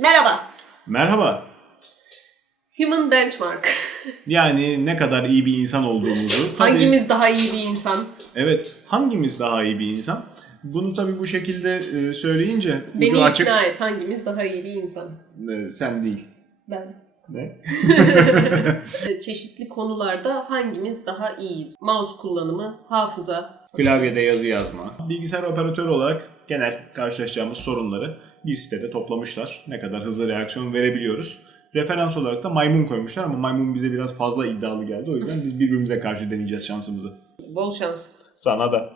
Merhaba. Merhaba. Human Benchmark. Yani ne kadar iyi bir insan olduğumuzu. tabii- Hangimiz daha iyi bir insan? Evet, hangimiz daha iyi bir insan? Bunu tabii bu şekilde e, söyleyince ucu Beni açık. ikna et. Hangimiz daha iyi bir insan? E, sen değil. Ben. Ne? Çeşitli konularda hangimiz daha iyiyiz? Mouse kullanımı, hafıza. Klavyede yazı yazma. Bilgisayar operatörü olarak genel karşılaşacağımız sorunları bir sitede toplamışlar. Ne kadar hızlı reaksiyon verebiliyoruz. Referans olarak da maymun koymuşlar ama maymun bize biraz fazla iddialı geldi. O yüzden biz birbirimize karşı deneyeceğiz şansımızı. Bol şans. Sana da.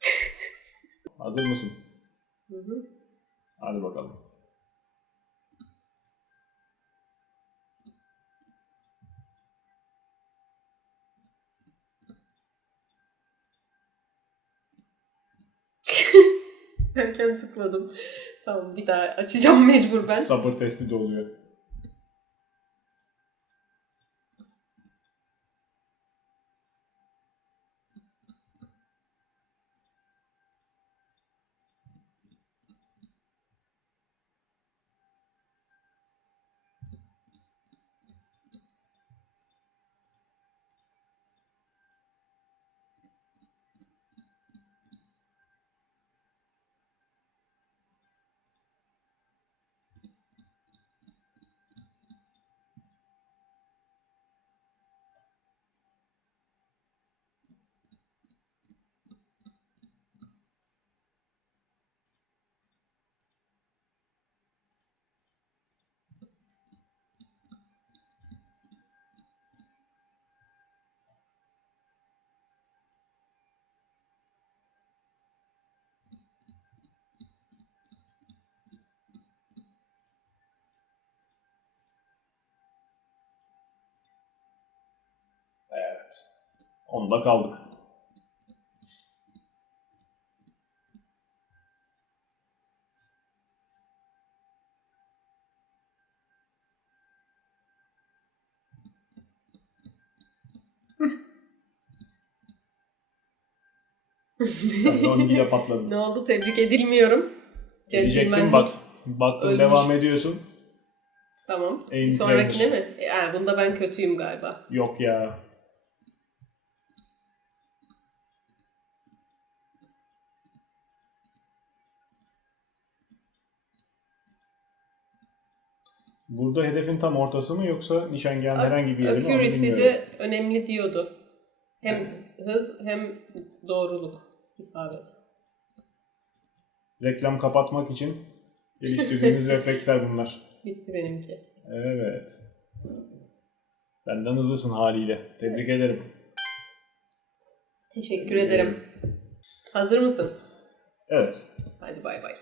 Hazır mısın? Hı hı. Hadi bakalım. Erken tıkladım. Tamam bir daha açacağım mecbur ben. Sabır testi de oluyor. Evet. Onda kaldık. 12'de patladın. ne oldu? Tebrik edilmiyorum. Diyecektim bak. Baktın Ölmüş. devam ediyorsun. Tamam. Aim Sonrakine mi? E, ha, bunda ben kötüyüm galiba. Yok ya. Burada hedefin tam ortası mı yoksa nişangahın herhangi bir yeri mi? Accuracy de önemli diyordu. Hem hız hem doğruluk. isabet. Reklam kapatmak için geliştirdiğimiz refleksler bunlar. Bitti benimki. Evet. Benden hızlısın haliyle. Tebrik ederim. Teşekkür ederim. Hazır mısın? Evet. Hadi bay bay.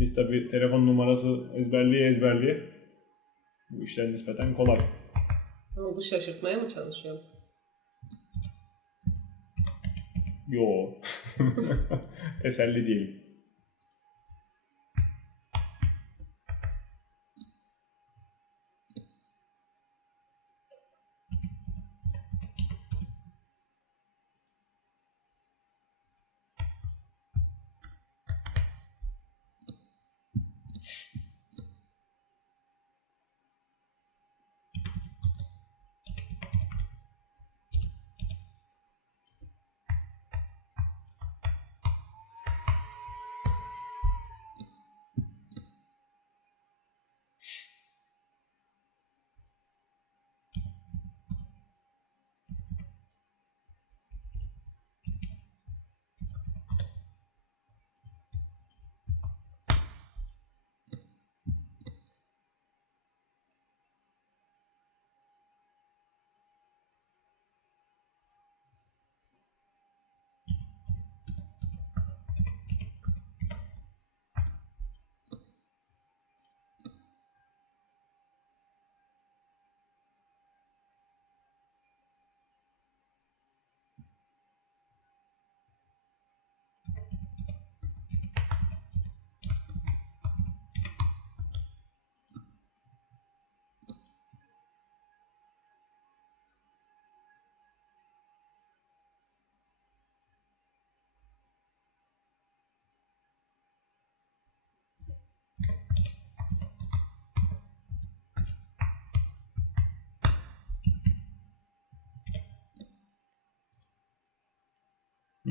Biz tabi telefon numarası ezberliye ezberliye bu işler nispeten kolay. Ne oldu? Şaşırtmaya mı çalışıyorum? Yo. Teselli diyelim.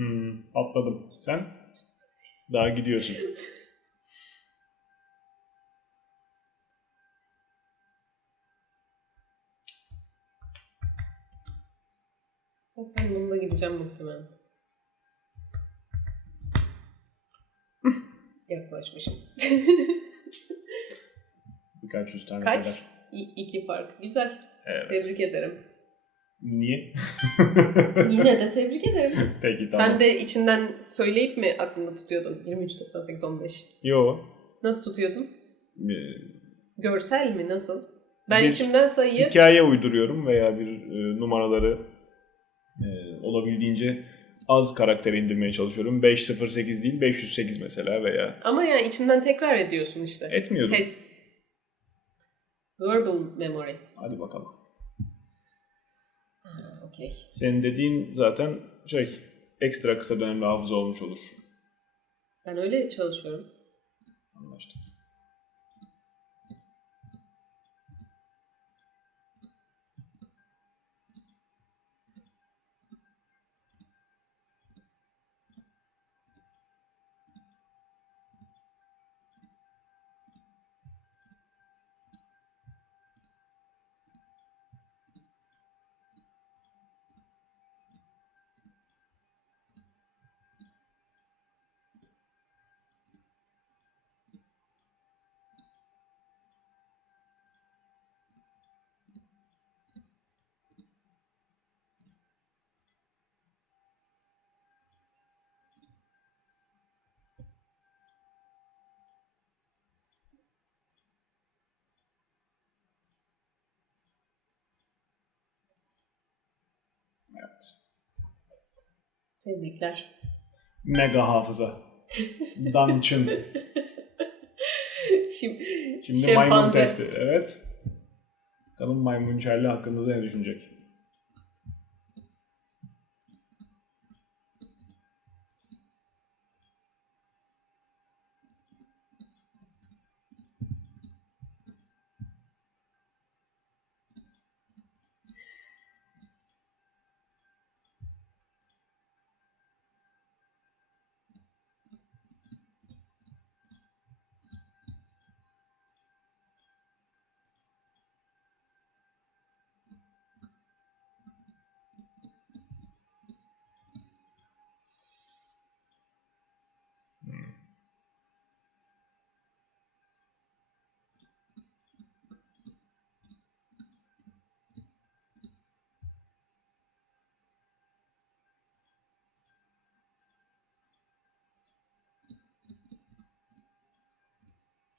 Hmm, atladım. Sen? Daha gidiyorsun. Zaten bununla gideceğim muhtemelen. Yaklaşmışım. Birkaç yüz tane Kaç? kadar. İ- iki fark. Güzel. Evet. Tebrik ederim. Niye? Yine de tebrik ederim. Peki tamam. Sen de içinden söyleyip mi aklında tutuyordun? 23, 98, 15. Yo. Nasıl tutuyordun? Ee, Görsel mi? Nasıl? Ben Bir içimden sayıyı... hikaye uyduruyorum veya bir e, numaraları e, olabildiğince az karakter indirmeye çalışıyorum. 508 değil 508 mesela veya Ama yani içinden tekrar ediyorsun işte. Etmiyorum. Ses. Verbal memory. hadi bakalım. Okey. Senin dediğin zaten şey ekstra kısa dönemli hafıza olmuş olur. Ben öyle çalışıyorum. Anlaştık. Evet. Tebrikler. Mega hafıza. Dungeon. Şimdi, Şimdi maymun testi. Evet. Bakalım maymun Charlie hakkımızda ne düşünecek?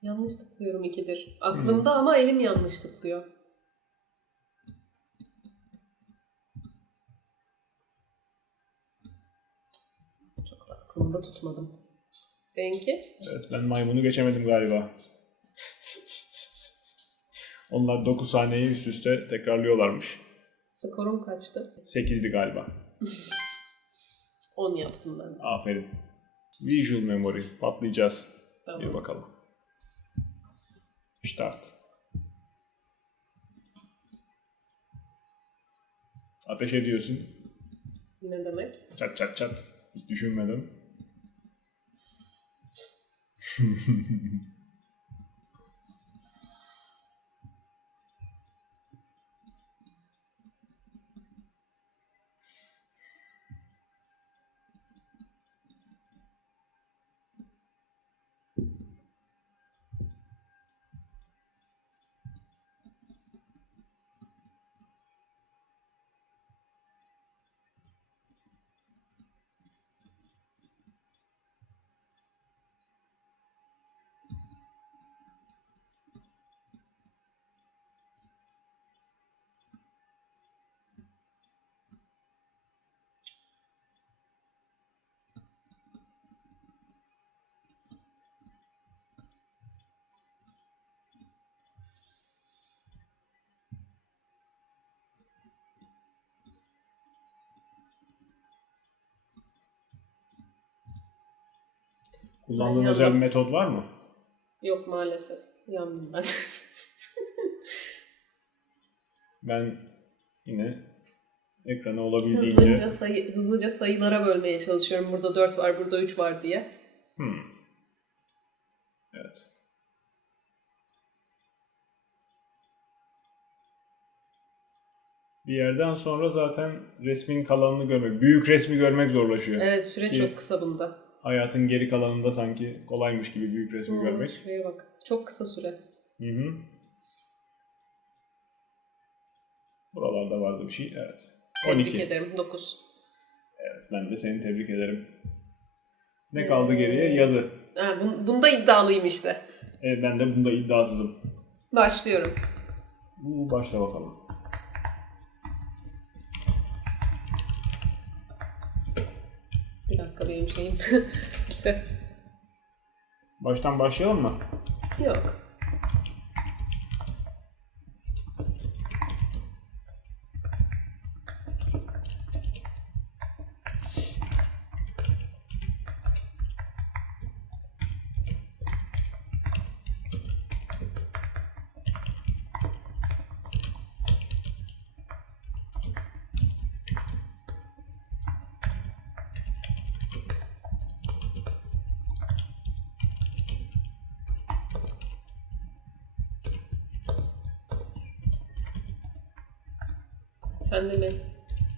Yanlış tıklıyorum ikidir. Aklımda ama elim yanlış tıklıyor. Çok da aklımda tutmadım. Seninki? Evet ben maymunu geçemedim galiba. Onlar 9 saniyeyi üst üste tekrarlıyorlarmış. Skorum kaçtı? 8'di galiba. 10 yaptım ben. Aferin. Visual memory. Patlayacağız. Tamam. Bir bakalım. Start. Ateş ediyorsun. Ne demek? Çat çat çat. Hiç düşünmeden. Kullandığın özel bir metot var mı? Yok maalesef. Yandım ben. Ben yine ekranı olabildiğince... Hızlıca, sayı, hızlıca sayılara bölmeye çalışıyorum. Burada 4 var, burada 3 var diye. Hmm. Evet. Bir yerden sonra zaten resmin kalanını görmek, büyük resmi görmek zorlaşıyor. Evet süre Ki- çok kısa bunda. Hayatın geri kalanında sanki kolaymış gibi büyük resmi Oo, görmek. Şuraya bak. Çok kısa süre. Hı hı. Buralarda vardı bir şey. Evet. Tebrik 12. ederim. 9. Evet, ben de seni tebrik ederim. Ne kaldı geriye? Yazı. Ha, bun- bunda iddialıyım işte. Evet, ben de bunda iddiasızım. Başlıyorum. Bu başla bakalım. Bir dakika benim şeyim. Baştan başlayalım mı? Yok. Sen de mi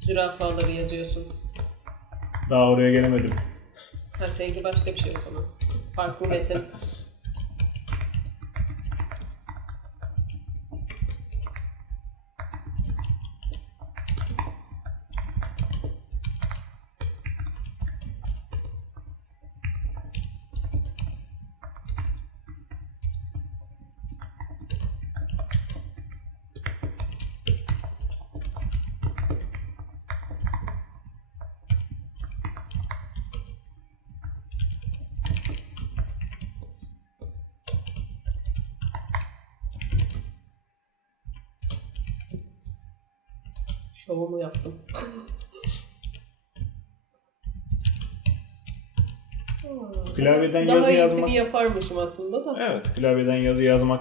zürafaları yazıyorsun? Daha oraya gelemedim. Ha seninki başka bir şey o zaman. Farklı metin. Şovumu yaptım. Aa, Klavyeden Daha yazı iyisini yazmak. yaparmışım aslında da. Evet, klavyeden yazı yazmak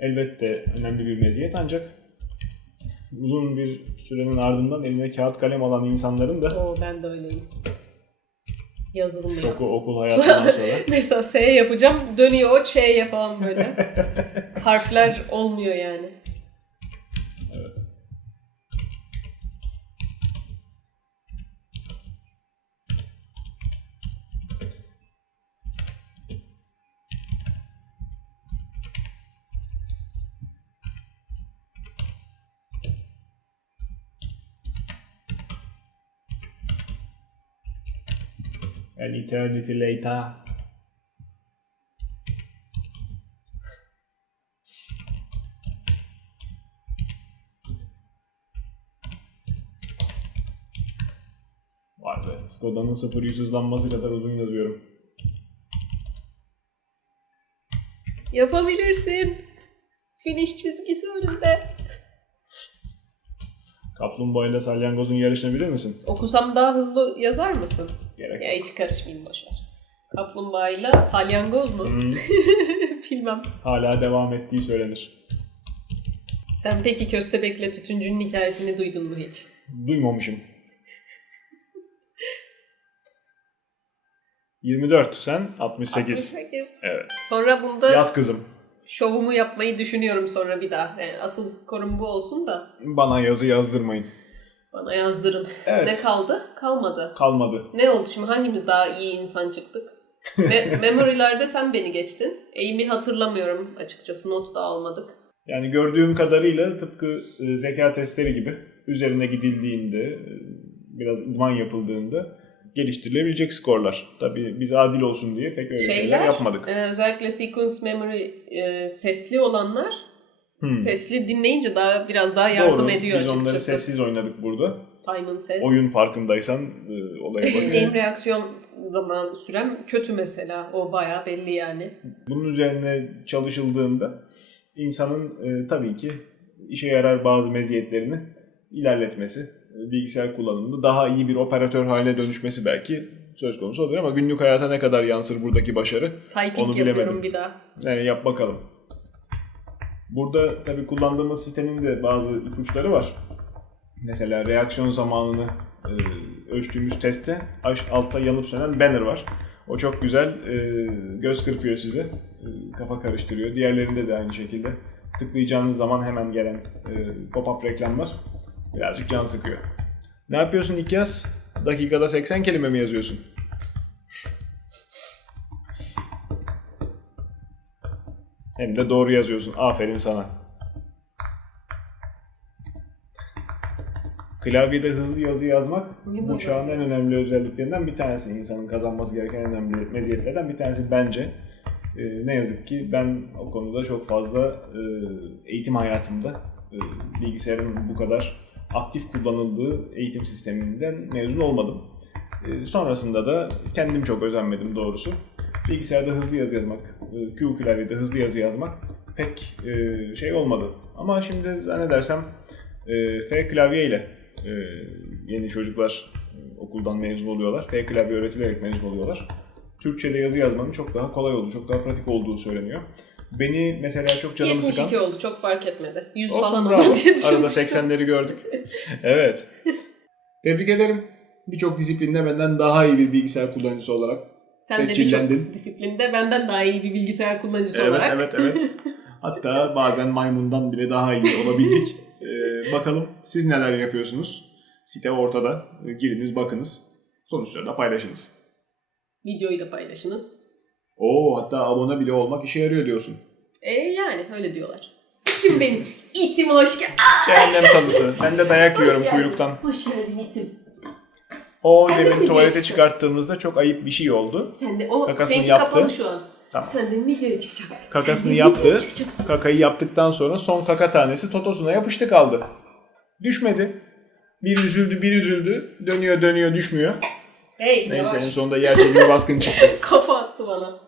elbette önemli bir meziyet ancak uzun bir sürenin ardından eline kağıt kalem alan insanların da Oo ben de öyleyim. Yazılmıyor. şoku okul hayatından sonra Mesela S yapacağım dönüyor o Ç'ye falan böyle. Harfler olmuyor yani. evet. An eternity later. Vay be. Skoda'nın 0 100 hızlanması kadar uzun yazıyorum. Yapabilirsin. Finish çizgisi önünde. Kaplumbağa ile salyangozun yarışını bilir misin? Okusam daha hızlı yazar mısın? Gerek. Ya hiç karışmayayım boşver. Kaplumbağayla salyangoz mu? Hmm, Bilmem. hala devam ettiği söylenir. Sen peki köstebekle tütüncünün hikayesini duydun mu hiç? Duymamışım. 24 sen 68. 68. Evet. Sonra bunda Yaz kızım. şovumu yapmayı düşünüyorum sonra bir daha. Yani asıl skorum bu olsun da Bana yazı yazdırmayın. Bana yazdırın. Evet. Ne kaldı? Kalmadı. Kalmadı. Ne oldu şimdi? Hangimiz daha iyi insan çıktık? Me- memory'lerde sen beni geçtin. Eğimi hatırlamıyorum açıkçası. Not da almadık. Yani gördüğüm kadarıyla tıpkı e, zeka testleri gibi üzerine gidildiğinde, e, biraz idman yapıldığında geliştirilebilecek skorlar. Tabii biz adil olsun diye pek öyle şeyler, Şeyler, yapmadık. Ee, özellikle sequence memory e, sesli olanlar Hmm. sesli dinleyince daha biraz daha yardım Doğru. ediyor Biz açıkçası. onları sessiz oynadık burada. Simon Says. Oyun farkındaysan e, olaya bak. Benim reaksiyon zaman sürem kötü mesela. O bayağı belli yani. Bunun üzerine çalışıldığında insanın e, tabii ki işe yarar bazı meziyetlerini ilerletmesi, e, bilgisayar kullanımında daha iyi bir operatör haline dönüşmesi belki söz konusu olur ama günlük hayata ne kadar yansır buradaki başarı Typing Onu bilemedim. bir daha. yani yap bakalım. Burada tabii kullandığımız sitenin de bazı ipuçları var. Mesela reaksiyon zamanını e, ölçtüğümüz testte altta yanıp sönen banner var. O çok güzel e, göz kırpıyor size. E, kafa karıştırıyor. Diğerlerinde de aynı şekilde. Tıklayacağınız zaman hemen gelen pop-up reklamlar birazcık can sıkıyor. Ne yapıyorsun İkyas? Dakikada 80 kelime mi yazıyorsun? Hem de doğru yazıyorsun. Aferin sana. Klavyede hızlı yazı yazmak bu çağın en önemli özelliklerinden bir tanesi. İnsanın kazanması gereken en önemli meziyetlerden bir tanesi bence. Ee, ne yazık ki ben o konuda çok fazla e, eğitim hayatımda e, bilgisayarın bu kadar aktif kullanıldığı eğitim sisteminden mezun olmadım. E, sonrasında da kendim çok özenmedim doğrusu. Bilgisayarda hızlı yazı yazmak, Q klavyede hızlı yazı yazmak pek e, şey olmadı. Ama şimdi zannedersem e, F klavye ile e, yeni çocuklar e, okuldan mezun oluyorlar. F klavye öğretilerek mezun oluyorlar. Türkçe'de yazı yazmanın çok daha kolay olduğu, çok daha pratik olduğu söyleniyor. Beni mesela çok canımı sıkan... 72 oldu çok fark etmedi. 100 Olsun falan bravo. oldu diye Arada düşünmüştüm. 80'leri gördük. evet. Tebrik ederim. Birçok disiplinde benden daha iyi bir bilgisayar kullanıcısı olarak. Sen de birçok disiplinde benden daha iyi bir bilgisayar kullanıcısı Evet, olarak. evet, evet. Hatta bazen maymundan bile daha iyi olabildik. Ee, bakalım siz neler yapıyorsunuz? Site ortada. Ee, Giriniz bakınız. Sonuçları da paylaşınız. Videoyu da paylaşınız. Oo hatta abone bile olmak işe yarıyor diyorsun. E yani öyle diyorlar. İtim benim. İtim hoş geldin. Cehennem kazısı. Ben de dayak yiyorum geldin. kuyruktan. Hoş geldin itim. O Sen de demin mi tuvalete diyorsun? çıkarttığımızda çok ayıp bir şey oldu. Sen de o Kakasını seninki yaptı. kapalı şu an. Tamam. Sen de videoya çıkacaksın. Kakasını Sen de yaptı. videoya çıkacaksın. Kakayı yaptıktan sonra son kaka tanesi totosuna yapıştı kaldı. Düşmedi. Bir üzüldü bir üzüldü. Dönüyor dönüyor düşmüyor. Hey Neyse en yavaş. sonunda yer çekimi baskın çıktı. Kafa attı bana.